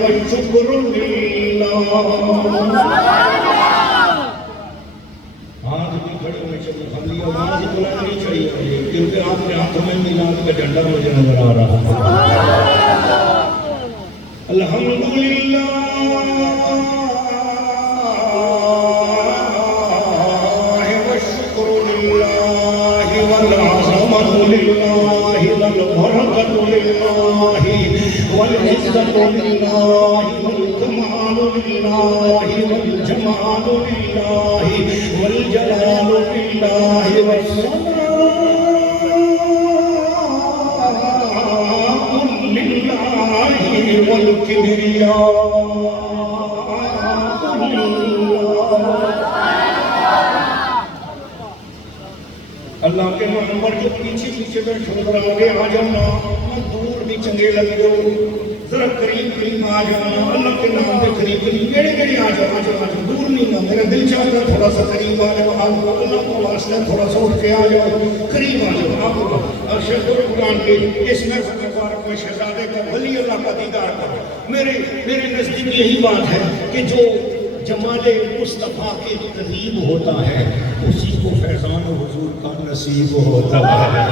والشكر لله. ہاتھ بھی کھڑے ہونے چاہیے، خالی آواز بلند نہیں چاہیے، کیونکہ آپ کے ہاتھوں میں میلاد کا جھنڈا مجھے نظر آ رہا ہے. الحمدللہ والشکر للہ والعظمت للہ والبرکت للہ والعزت للہ والکمال للہ والجمال للہ والجلال للہ والثناء للہ والکبریاء اللہ کے محمد جو پیچھے پیچھے بیٹھو ذرا آگے آ جانا، دور بھی چنگے لگ دو، ذرا قریب قریب آ جانا، اللہ کے نام کے قریب قریب کیڑے کیڑے آ جاؤ، دور نہیں نا، میرا دل چاہتا ہے تھوڑا سا قریب آ جاؤ، اللہ کو واسطہ تھوڑا سا اٹھ کے آ جاؤ، قریب آ جاؤ. آپ شیخ القرآن کے اس میں مبارک میں شہزادے کا ولی اللہ کا دیدار کرو. میرے نزدیک یہی بات ہے کہ جو جمال مصطفیٰ کے قریب ہوتا ہے اسی کو فیضان حضور کا نصیب ہوتا ہے.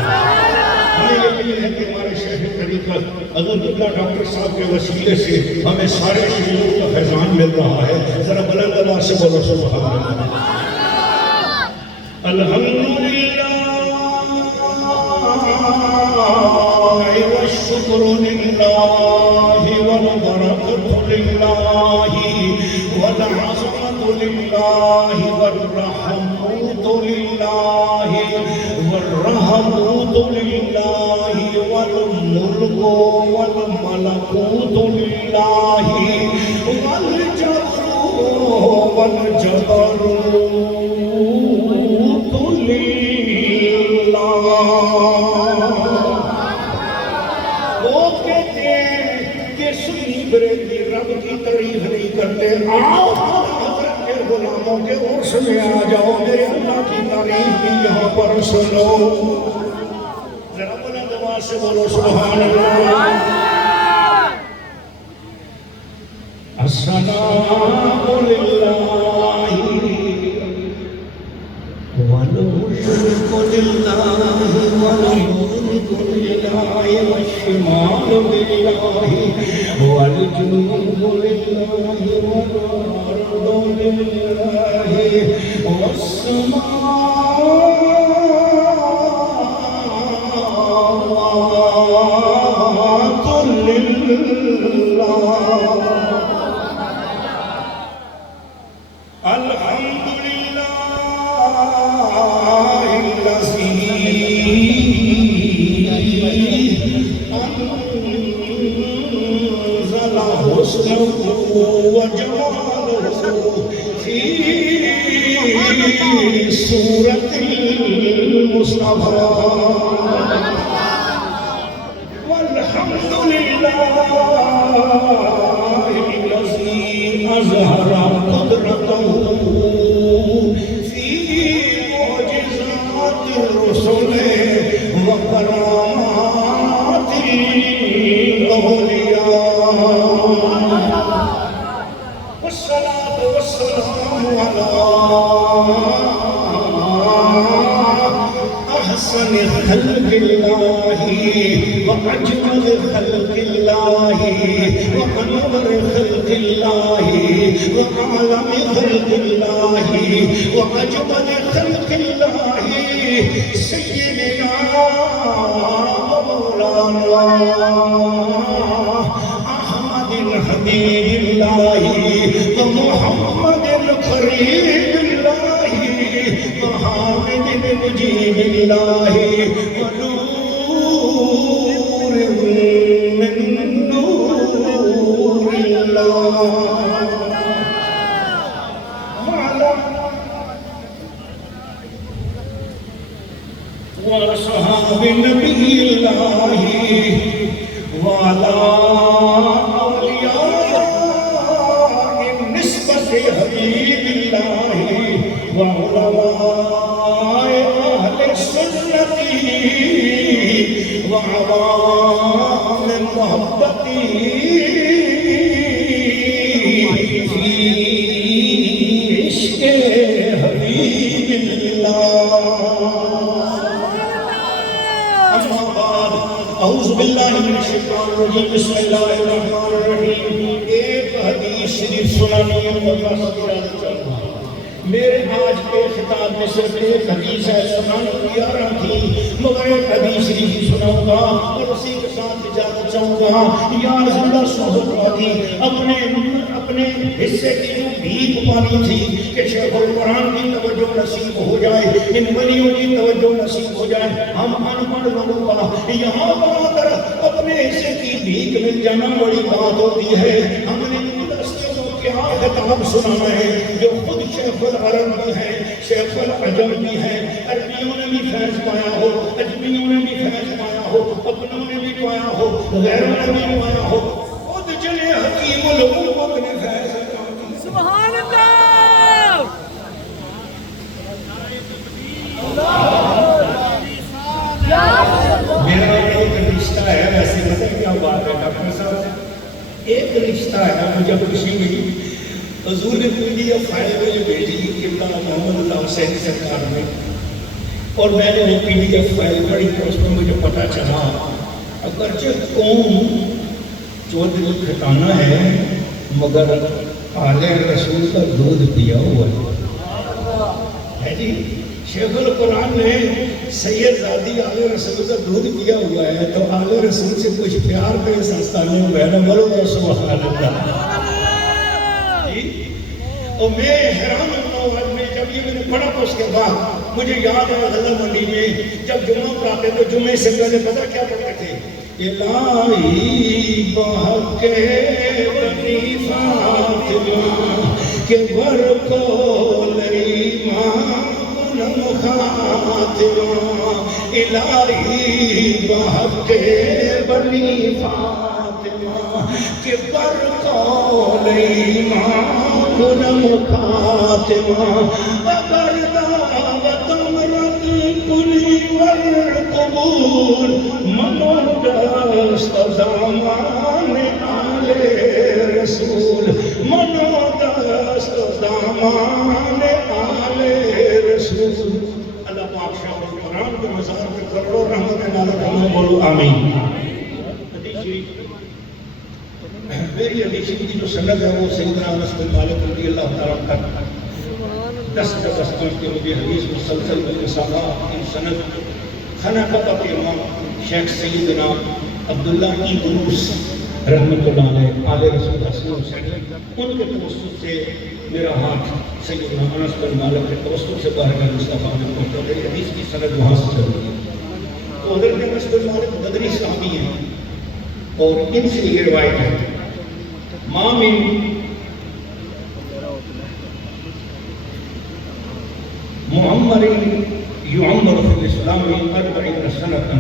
ہمیں یقین ہے کہ ہمارے شیخ طریقت حضرت اللہ ڈاکٹر صاحب کے وسیلے سے ہمیں سارے شیعوں کا فیضان مل رہا ہے. ذرا بلند آواز سے بولو سبحان اللہ. الحمدللہ والشکر للہ والبرکت للہ والعظمت للہ والرحمت للہ والرحمت للہ والملک والملکوت للہ والجبر والجبروت للہ. وہ کہتے ہیں کہ سنی بریلوی رب کی تعریف نہیں کرتے. آؤ حضرت کے غلاموں کے عرص میں آ جاؤ، میرے اللہ کی تعریف بھی یہاں پر سنو. ذرا بلند آواز سے بولو سبحان اللہ. الثناء للہ والملك للہ والملك للہ والشمال للہ والجنوب للہ والارض للہ والسماوات للہ. الحمدللہ الذی انزل حسنه وجماله فی سورة المصطفى. والحمدللہ الذی اظہر قدرته فی معجزات الرسل وکرامات الاولیاء. والصلاة والسلام علی احسن خلق اللہ واجمل خلق اللہ وانور خلق اللہ وعالم خلق اللہ واجمل خلق اللہ سیدنا مولانا احمد حبیب اللہ ومحمد قریب اللہ وحامد مجیب اللہ ونور من نور اللہ. وأصحاب نبي الله وعلى أولياء النسبة حبيب الله وعلماء أهل السنة بعوام محبتی فی عشق حبیب اللہ اما بعد اعوذ باللہ من الشیطان الرجیم بسم اللہ الرحمن الرحیم ایک حدیث شریف سنانی میرے آج کے خطاب میں صرف ایک حدیث ہے سنانے کی آرام تھی مگر ایک حدیث شریف سناؤں گا اور اسی کے ساتھ اجازت چاہوں گا یا زندہ صحبت پاتی اپنے حصے کی جو بھیک پانی تھی کہ شیخ القرآن کی توجہ نصیب ہو جائے ان ولیوں کی توجہ نصیب ہو جائے ہم ان پڑھ لوگوں کا یہاں پر آ کر اپنے حصے کی بھیک مل جانا بڑی بات ہوتی ہے ہم نے کیا خطاب سنانا ہے جو خود شیخ العرب بھی ہے شیخ العجم بھی ہے عربیوں نے بھی فیض پایا ہو اجمیوں نے بھی فیض پایا ہو اپنوں نے بھی پایا ہو غیروں نے بھی پایا ہو خود چلے حکیم الامت نے فیض پایا سبحان اللہ میرا ایک رشتہ ہے ویسے پتہ کیا بات ہے ڈاکٹر صاحب ایک رشتہ ہے مجھے خوشی ہوئی حضور نے پوری فائل مجھے بھیجی قبلہ محمد اللہ حسین سرکار میں اور میں نے وہ PDF فائل پڑھی تو اس میں مجھے پتہ چلا اگرچہ قوم چودھری کھٹانا ہے مگر آل رسول کا دودھ پیا ہوا ہے جی شیخ القرآن نے سید زادی آل رسول کا دودھ پیا ہوا ہے تو آل رسول سے کچھ پیار کا اس آستانے میں بیانا بولو سبحان اللہ جی اور میں حیران ہوتا ہوں آج میں جب یہ میں نے پڑھا تو اس کے بعد مجھے یاد ہے غزل منڈی میں جب جمعہ پڑھاتے تو جمعے سے پہلے پتہ کیا پڑھتے تھے الہی بحق بنی فاطمہ کہ بر کو لریمان خاتمہ الہی بحق بنی فاطمہ کہ بر قول ایمان خاتمہ اگر دعوت امرد کلی والقبول منو دست دامان آل رسول منو دست دامان آل رسول اللہ پاک شاہ القرآن کے مزار پہ کروڑوں رحمت نازل فرمائے بولو آمین حدیث شریف میری حدیث کی جو سند ہے وہ سیدنا انس بن مالک رضی اللہ تعالیٰ کا 10 کے مجھے حدیث مسلسل بالرسالہ کی سند خانقاہ کے امام شیخ سیدنا عبداللہ کی دروس رحمت اللہ علیہ آل رسول حسن حسین ان کے توسط سے میرا ہاتھ سیدنا انس بن مالک کے توسط سے بارگاہ مصطفیٰ میں پہنچا ہے حدیث کی سند وہاں سے چل رہی ہے تو حضرت انس بن مالک بدری صحابی ہیں اور ان سے یہ روایت ہے ما من معمر يعمر في الإسلام 40 سنة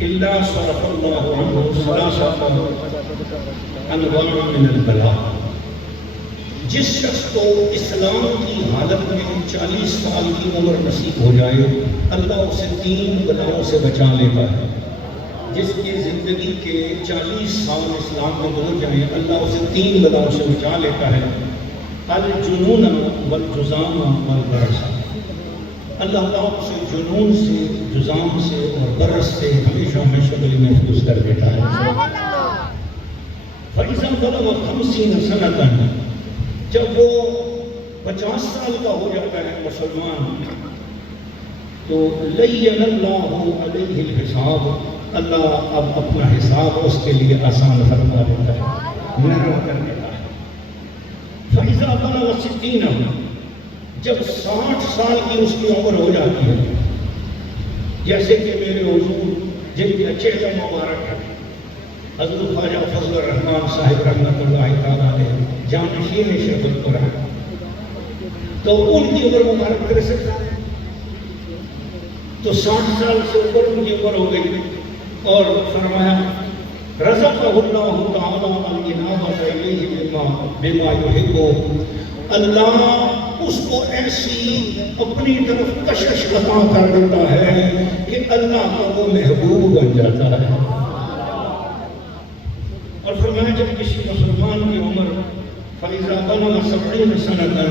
إلا صرف الله عنه 3 أنواع من البلاء جس شخص کو اسلام کی حالت میں 40 سال کی عمر نصیب ہو جائے اللہ اسے 3 بلاؤں سے بچا لیتا ہے جس کی زندگی کے 40 سال اسلام میں گزر جائیں اللہ اسے 3 بلاؤں سے بچا لیتا ہے الجنون والجزام والبرص اللہ تعالیٰ اسے جنون سے جزام سے اور برس سے ہمیشہ ہمیشہ دل محفوظ کر دیتا ہے فَإِذَا بَلَغَ 50 سَنَةً جب وہ 50 سال کا ہو جاتا ہے مسلمان تو لَيَّنَ اللَّهُ عَلَيْهِ الْحِسَابِ اللہ اب اپنا حساب اس کے لیے آسان فرما دیتا ہے نرم کر دیتا ہے فَإِذَا بَلَغَ 60 جب 60 سال کی اس کی عمر ہو جاتی ہے جیسے کہ میرے حضور جن کے چہرہ مبارک ہے حضرت خواجہ فضل الرحمن صاحب رحمۃ اللہ تعالیٰ علیہ جانشین شیخ القرآن تو ان کی عمر مبارک کر سکتا ہے تو 60 سال سے اوپر ان کی عمر ہو گئی اور فرمایا رزقہ اللہ تعالیٰ الانابۃ الیہ بما یحب اللہ اس کو ایسی اپنی طرف کشش عطا کر دیتا ہے کہ اللہ کا وہ محبوب بن جاتا ہے۔ اور فرمایا جب کسی مسلمان کی عمر فَإِذَا بَلَغَ 70 سَنَةً،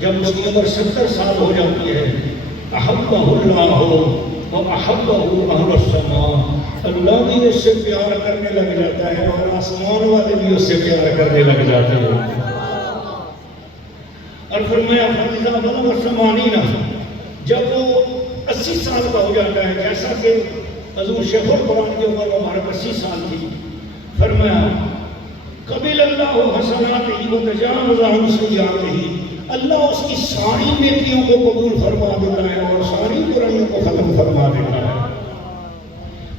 جب اس کی عمر 70 سال ہو جاتی ہے، أَحَبَّهُ اللَّهُ وَأَحَبَّهُ أَهْلُ السَّمَاءِ، اللہ بھی اس سے پیار کرنے لگ جاتا ہے اور آسمان والے بھی اس سے پیار کرنے لگ جاتے ہیں۔ اور فرمایا فَإِذَا بَلَغَ 80، جب وہ 80 سال کا ہو جاتا ہے، جیسا کہ حضور شیخ القرآن کی عمر مبارک 80 سال تھی، فرمایا قبل اللہ حسناتہ وتجاوز عن سیئاتہ، اللہ اس کی ساری نیکیوں کو قبول فرما دیتا ہے اور ساری برائیوں کو ختم فرما دیتا ہے۔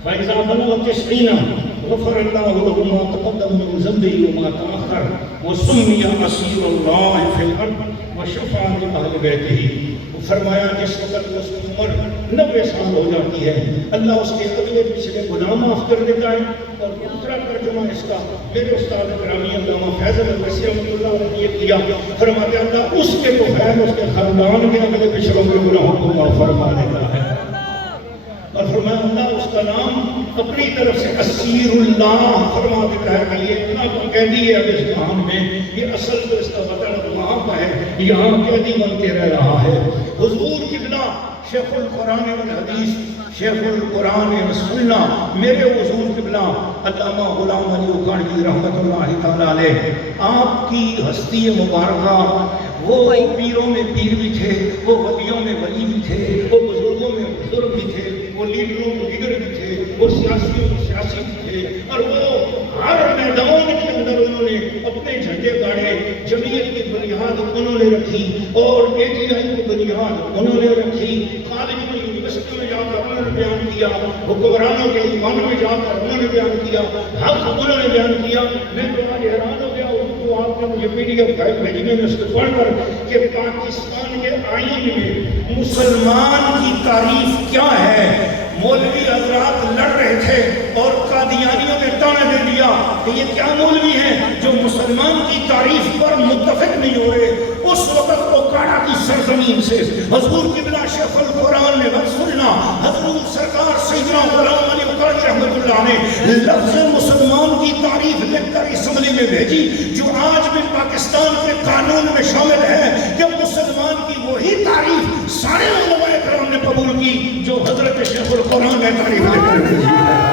فَإِذَا بَلَغَ 90 غفر اللہ لہ ما تقدم من ذنبہ وما تأخر وسمي اسیر اللہ فی الارض وشفع لأہل بیتہ۔ فرمایا جس وقت اس کی عمر 90 سال ہو جاتی ہے، اللہ اس کے اگلے پچھلے گناہ معاف کر دیتا ہے۔ اور دوسرا ترجمہ اس کا میرے استاد گرامی علامہ فیض احمد ویسی رحمۃ اللہ علیہ نے کیا، فرماتے ہیں اللہ اس کے توفیل اس کے خاندان کے اگلے پچھلوں کے گناہوں کو معاف فرما دیتا ہے۔ اور فرمایا اللہ اس کا نام اپنی طرف سے اسیر اللہ فرما دیتا ہے کہ یہ اتنا قیدی ہے اب اس جہان میں، یہ اصل تو اس کا وطن وہاں کا ہے، یہاں قیدی بن کے رہ رہا ہے۔ حضور قبلہ شیخ القرآن والحدیث، شیخ القرآن والسنہ، میرے حضور قبلہ علامہ غلام علی اوکاڑی رحمۃ اللہ تعالیٰ علیہ، آپ کی ہستی مبارکہ وہ پیروں میں پیر بھی تھے، وہ ولیوں میں ولی بھی تھے، وہ بزرگوں میں بزرگ بھی تھے، وہ لیڈروں میں لیڈر بھی تھے، وہ سیاسیوں میں سیاسی بھی تھے، اور وہ ہر میدان کے اندر انہوں نے اپنے جھنڈے گاڑے، جمعیت کی بنیاد انہوں نے رکھی اور ATI کی بنیاد انہوں نے رکھی، کالج میں یونیورسٹی میں جا کر انہوں نے بیان کیا، حکمرانوں کے ایوان میں جا کر انہوں نے بیان کیا، حق انہوں نے بیان کیا۔ میں تو آج حیران ہو گیا تو آپ نے مجھے PDF فائل بھیجی، میں نے اس کو پڑھ کر کہ پاکستان کے آئین میں مسلمان کی تعریف کیا ہے۔ مولوی حضرات لڑ رہے تھے اور قادیانیوں نے تانا دے دیا کہ یہ کیا مولوی ہیں جو مسلمان کی تعریف پر متفق نہیں ہو رہے۔ اس وقت اوکاڑا کی سرزمین سے حضور قبلہ شیخ القرآن نے سننا، حضور سرکار سیدنا غلام علی اوکاڑی رحمۃ اللہ نے لفظ مسلمان کی تعریف لکھ کر اسمبلی میں بھیجی، جو آج بھی پاکستان کے قانون میں شامل ہے کہ مسلمان کی وہی تعریف سارے علماء کرام نے قبول کی جو حضرت شیخ القرآن نے تعریف لکھ کر بھیجی ہے۔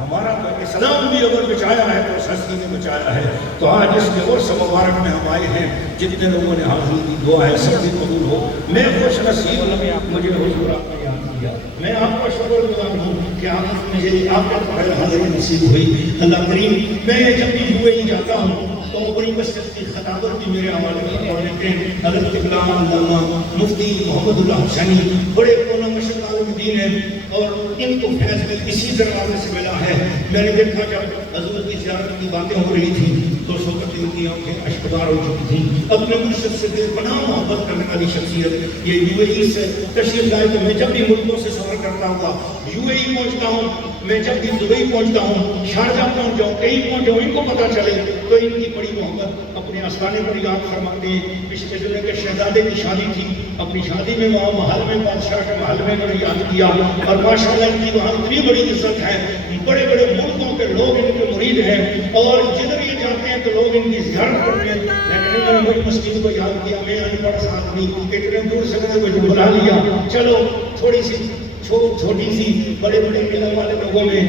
ہمارا تو اسلام بھی اگر بچایا ہے تو سستی نے بچایا ہے۔ تو آج اس کے عرص مبارک میں ہم آئے ہیں، جتنے لوگوں نے حاضری کی دعا ہے سب بھی قبول ہو۔ میں خوش نصیب مجھے حضور آپ نے یاد کیا، میں آپ کا شکر گزار ہوں کہ آپ مجھے آپ کا بغیر حاضری نصیب ہوئی۔ اللہ کریم، میں جب بھی UAE جاتا ہوں تو بڑی مسجد کی خطابت بھی میرے حوالے کی اور لیتے ہیں۔ حضرت قبلہ علامہ مفتی محمد اللہ حسینی بڑے کونا مشرق عالم دین ہیں اور ان کو فیض میں اسی دروازے سے ملا ہے۔ میں نے دیکھا جب حضور کی زیارت کی باتیں ہو رہی تھیں تو اس وقت ان کی آنکھیں اشکبار ہو چکی تھیں۔ اپنے مرشد سے بے پناہ محبت کرنے والی شخصیت یہ UAE سے تشریف لائے تو میں جب بھی ملکوں سے سفر کرتا ہوں UAE پہنچتا ہوں، میں جب بھی دبئی پہنچتا ہوں، شارجہ پہنچ جاؤں، کہیں پہنچ جاؤں، ان کو پتہ چلے تو ان کی بڑی محبت اپنے آستانے پر یاد فرماتے ہیں۔ پچھلے دنوں کے شہزادے کی شادی تھی، اپنی شادی میں وہاں محل میں بادشاہ کے محل میں انہوں نے یاد کیا اور ماشاءاللہ ان کی وہاں اتنی بڑی عزت ہے، بڑے بڑے ملکوں کے لوگ ان کے مرید ہیں اور جدھر یہ جاتے ہیں تو لوگ ان کی زیارت کرتے ہیں۔ لیکن انہوں نے وہی مسجد کو یاد کیا، میں ان پڑھ آدمی اتنے دور سے مجھے بلا لیا، چلو تھوڑی سی چھوٹی سی بڑے بڑے علم والے لوگوں میں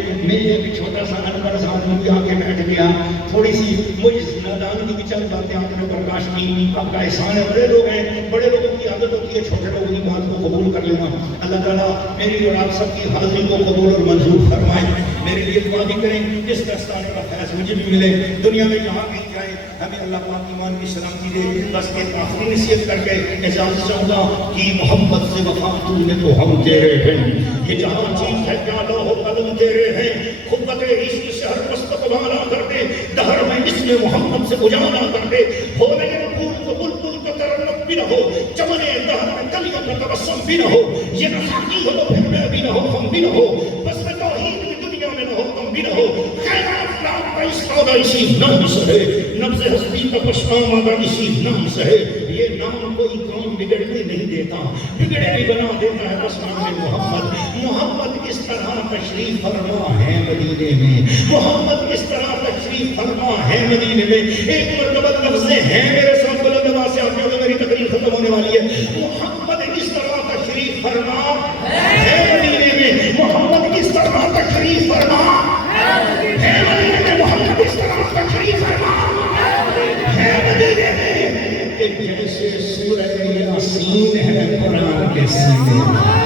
ایک چھوٹا سا ان پڑھ آدمی بھی آ کے بیٹھ گیا، تھوڑی سی مجھے نادان کی بھی چند باتیں آپ نے برداشت کی، آپ کا احسان ہے۔ بڑے لوگ ہیں، بڑے لوگوں کی عادت ہوتی ہے چھوٹے لوگوں کی بات کو قبول کر لینا۔ اللہ تعالیٰ میری اور آپ سب کی حاضری کو قبول اور منظور فرمائے۔ میرے لیے دعا بھی کریں اس دستانے کا فیض مجھے بھی ملے، دنیا میں جہاں بھی جائے ہمیں اللہ پاک ایمان کی سلامتی دے۔ بس ایک آخری نصیحت کر کے اجازت چاہوں گا کہ محبت سے وفا تو نے تو ہم تیرے ہیں، یہ جہاں چیز ہے کیا لوح قلم تیرے ہیں، قوت عشق سے ہر مستق والا کر دے، دہر میں اس میں محمد سے اجالا کر دے، ہو لگے پھول تو بلبل کا ترنم بھی نہ ہو، چمنے دہر میں کلیوں کا تبسم بھی نہ ہو، یہ نفاقی ہو تو پھر میں بھی نہ ہو، ہم بھی نہ ہو، بس میں توحید کی دنیا میں نہ ہو، تم بھی نہ ہو، خیرات نام کا اس سودا اسی نام سے ہے۔ نبض ہستی کا پشپامادہ اسی نام سے ہے. یہ نام کوئی کام بگڑنے نہیں دیتا, بگڑے بھی بنا دیتا ہے بس نام محمد. محمد کس طرح تشریف فرما ہے مدینے میں, محمد کس طرح تشریف فرما ہے مدینے میں. ایک مرتبہ لفظ ہیں میرے ساتھ بلند آواز سے آپ کو, میری تقریر ختم ہونے والی ہے. محمد کس طرح تشریف فرما ہے مدینے میں, محمد کس طرح تشریف فرما ہے مدینے میں, محمد کس طرح تشریف فرما ہے مدینے میں. کہ جیسے سورہ یاسین ہے قرآن کے سینے میں,